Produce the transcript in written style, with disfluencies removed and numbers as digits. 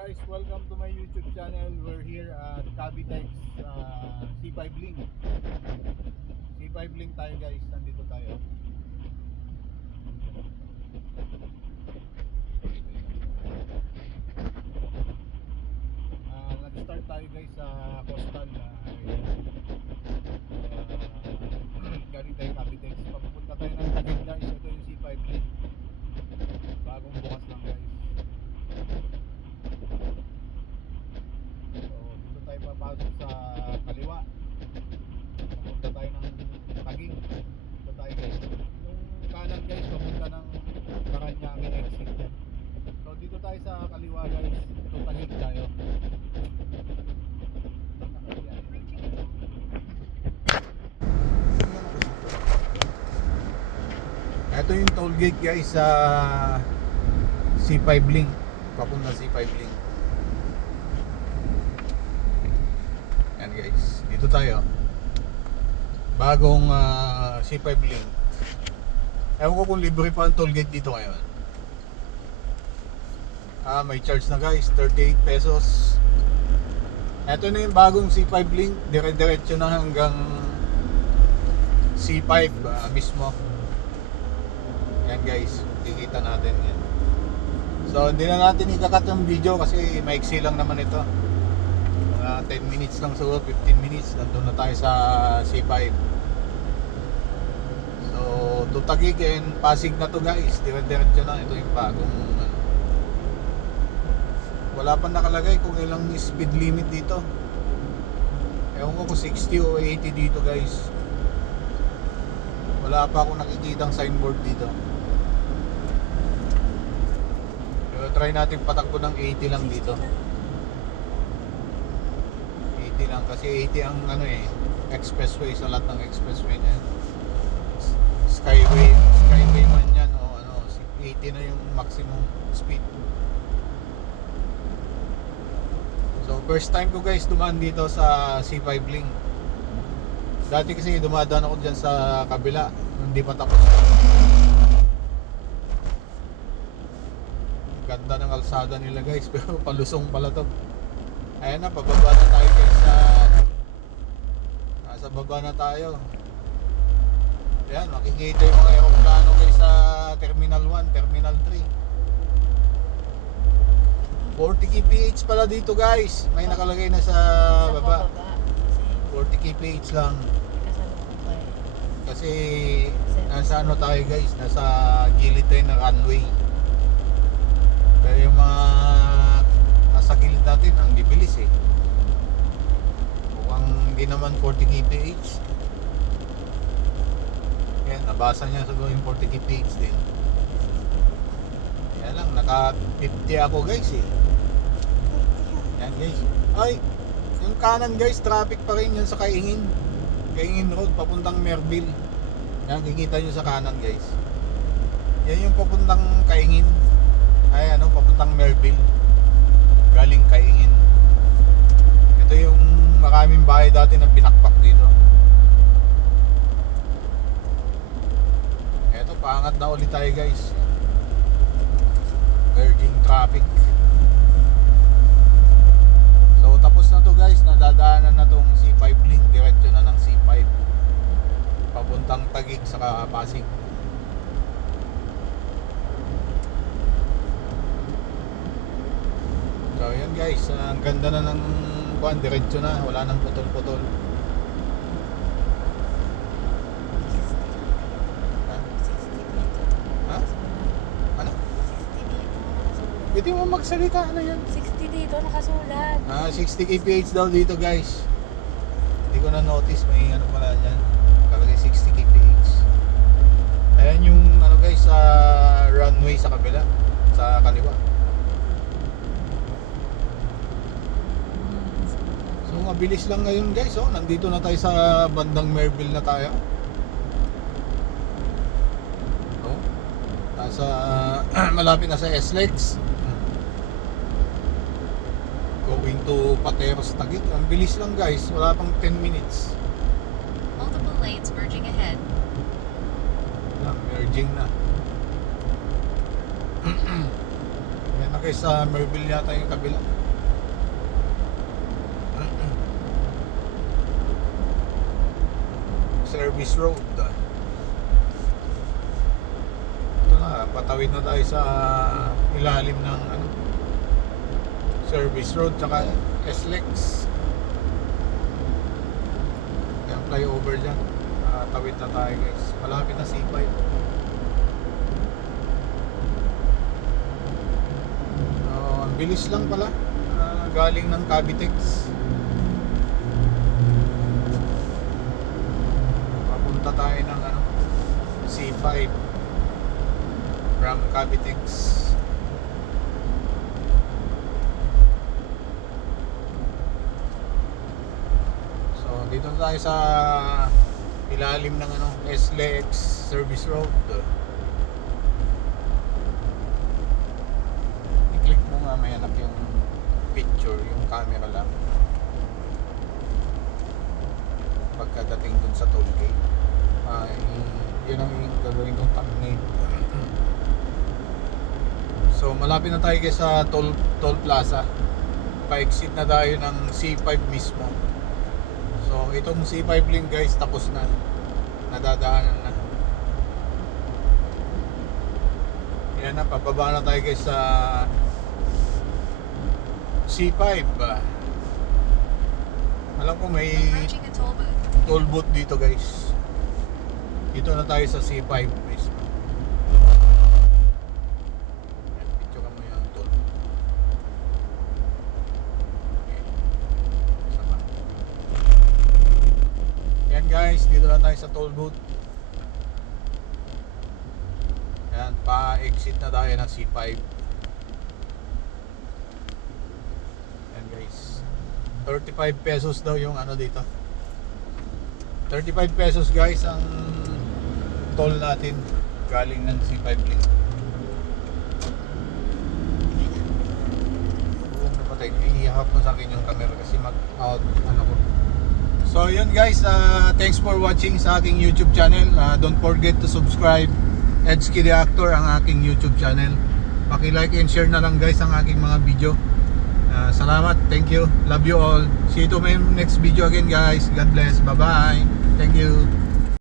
guys, welcome to my YouTube channel. We're here at Cavitex C5 Link. C5 Link tayo guys, nandito tayo. Nag-start tayo guys sa coastal. Galing tayo Cavitex. Papunta tayo ng Taguig guys. Ito yung C5 Link. Bagong bukas lang guys. So dito tayo papasok sa kaliwa. Papunta tayo ng Taguig. Dito tayo guys. Yung kanan guys, papunta ng Paranaque exit yan. So dito tayo sa kaliwa guys. Ito Taguig tayo. Ito yung toll gate guys sa C5 Link. Papunta C5 Link. Yan guys, dito tayo. Bagong C5 Link. Ewan ko kung libre pa ang toll gate dito ngayon. May charge na guys, 38 pesos. Ito na yung bagong C5 Link. Dire-diretso na hanggang C5 mismo. Yan guys, kikita natin yan. So hindi na natin ikakat yung video kasi maiksi lang naman ito. 10 minutes lang siguro, 15 minutes nandun na tayo sa C5. So to Taguig and Pasig na to guys, dire-diretso na. Ito yung bagong wala pa nakalagay kung ilang speed limit dito. Ewan ko kung 60 o 80 dito guys. Wala pa akong nakikitang signboard dito. Try natin patakbo ng 80 lang dito. 80 lang kasi 80 ang expressway sa lahat ng expressway na yan. Skyway man yan o 80 na yung maximum speed. So first time ko guys dumaan dito sa C5 Link. Dati kasi dumadaan ako dyan sa kabila, hindi pa tapos. Ganda ng kalsada nila guys, pero palusong pala to. Ayan na, pababa na tayo guys sa nasa baba na tayo. Ayan, makikita yung mga aeroplano guys sa Terminal 1, Terminal 3. 40 kph pala dito guys. May nakalagay na sa baba. 40 kph lang. Kasi nasa ano tayo guys, nasa gilid tayo ng runway. Pero yung mga nasa gilid natin, ang bibilis eh. Mukhang hindi naman 40 kph. Yan, nabasa niya siguro yung 40 kph din. Yan lang, naka 50 ako guys eh. Yan guys. Ay, yung kanan guys, traffic pa rin yan sa Kaingin. Kaingin Road, papuntang Merville. Yan, kikita nyo sa kanan guys. Yan yung papuntang Kaingin. Ay papuntang Merville. Galing Kaingin. Ito yung maraming bahay dati na binakpak dito. Eto, paangat na ulit tayo guys. Merging traffic. So tapos na to guys, nadadaanan na tong C5 Link. Diretso na ng C5 papuntang Taguig sa Pasig. So yun guys, ang ganda na ng kuan, diretso na, wala nang putol-putol. Ha? Ano? 60 dito. Pwede mo magsalita, ano yan? 60 dito nakasulat. 60 kph daw dito guys. Hindi ko na notice, may ano pala dyan. Kalagay 60 kph. Ayan yung guys, sa runway sa kabila, sa kaliwa. So mabilis lang ngayon guys, nandito na tayo sa bandang Merville na tayo. Nasa malapit na sa SLEX. Going to Pateros Taguig. Ang bilis lang guys, wala pang 10 minutes. Multiple lanes merging ahead. Merging na. Yan Yan na guys, sa Merville yata yung kabila. Service road. Ito na, patawid na tayo sa ilalim ng ano, service road tsaka SLEX. Yung flyover dyan. Tawid na tayo guys. Malapit na C5. Ang bilis lang pala. Galing ng Cavitex. Papunta tayo ng ano, C5 from Cavitex. So dito na tayo sa ilalim ng ano, SLEX Service Road. I-click mo nga, may anak yung picture, yung camera lang. Pagkadating dun sa toll gate, yun ang gagawin kong thumbnail. So malapit na tayo guys sa toll plaza. Pa-exit na tayo ng C5 mismo. So itong C5 link guys, tapos na. Nadadaanan na. Yan na, pababa na tayo guys sa C5. Alam ko may Approaching a toll booth. toll booth dito guys. Dito na tayo sa C5 mismo. Yan, picture mo yung toll. Okay. Sama. Yan guys, dito na tayo sa toll booth. Yan, pa-exit na tayo ng C5. Yan guys. 35 pesos daw yung ano dito. 35 pesos guys ang toll natin galing ng C5 link. Napatay, ihihap ko sa akin yung camera kasi mag-out ano ko. So yun guys, thanks for watching sa aking YouTube channel. Don't forget to subscribe. Edski Reactor ang aking YouTube channel. Paki-like and share na lang guys ang aking mga video. Salamat, thank you, love you all. See you to my next video again guys. God bless, bye bye, thank you.